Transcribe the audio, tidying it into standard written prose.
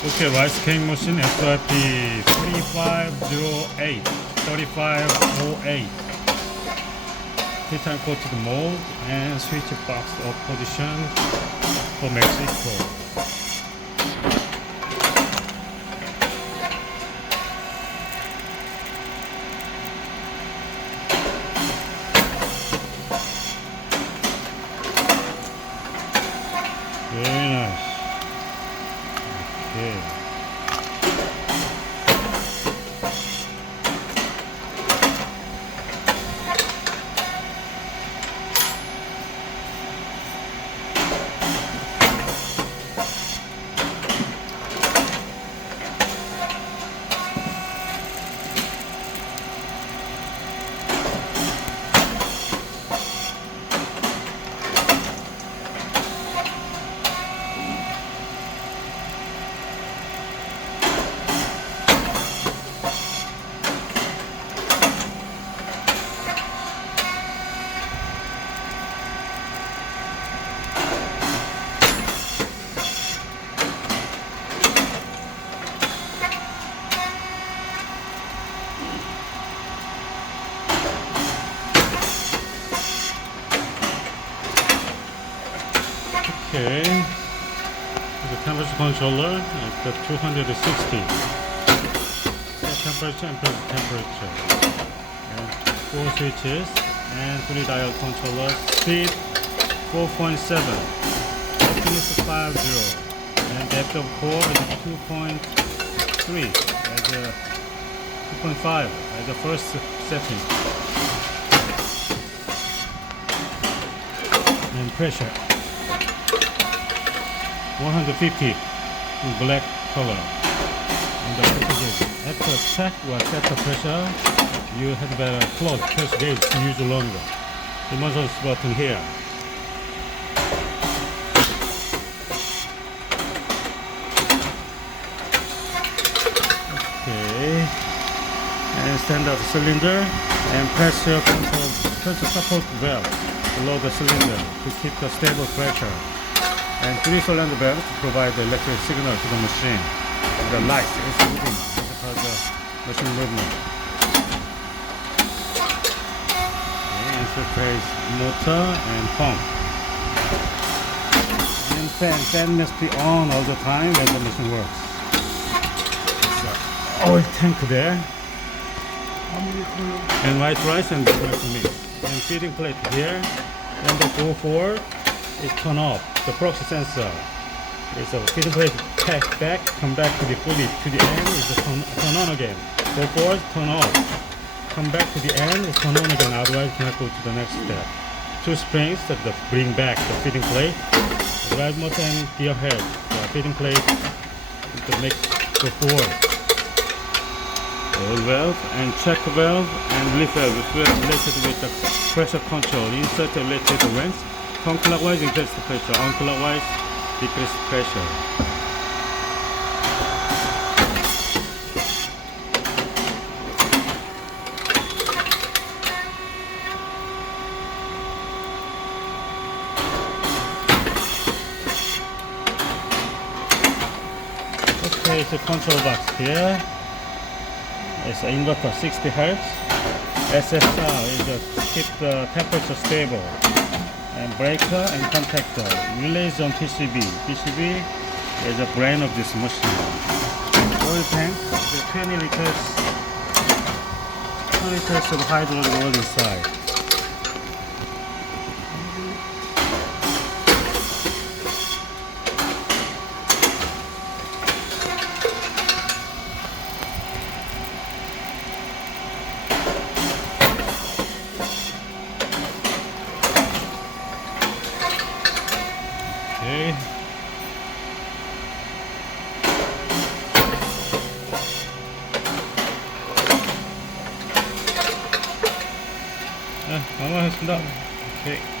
Okay, rice cake machine SYP3508 3508. Titan coated mold and switch box of position for Mexico. Very nice. Okay. Okay, the temperature controller at the 260. Set temperature and press temperature. And 4 switches and 3 dial controller. Speed 4.7. Thickness 50. And depth of core is 2.3 as a 2.5 as the first setting. And pressure 150 in black color. And the pressure gauge. After check or set the pressure, you had better close pressure gauge to use longer. The muzzle button here. Okay. And stand up the cylinder and pressure support valve below the cylinder to keep the stable pressure. And 3-cylinder valve to provide the electric signal to the machine. The light is moving because the machine movement. Okay, interface motor and pump. And fan must be on all the time when the machine works. There's oil tank there. And white rice and black meat. And feeding plate here. And the go forward is turn off. The proxy sensor is a feeding plate pack back, come back to the fully to the end is a turn on again. Go forward, turn off. Come back to the end is turn on again, otherwise you cannot go to the next step. 2 springs that bring back the feeding plate. The drive motor and gear head. The feeding plate that makes go forward. Oil valve and check valve and relief valve is related with the pressure control. Insert the electric wrench. Clockwise increase the pressure, unclockwise decrease the pressure. Okay, it's a control box here. It's an inverter 60 Hz. SSR is to keep the temperature stable. And breaker and contactor. Relays on PCB. PCB is the brain of this machine. Oil tank, the 20 liters of hydraulic oil inside. Okay. 네, 마무리하겠습니다. 오케이.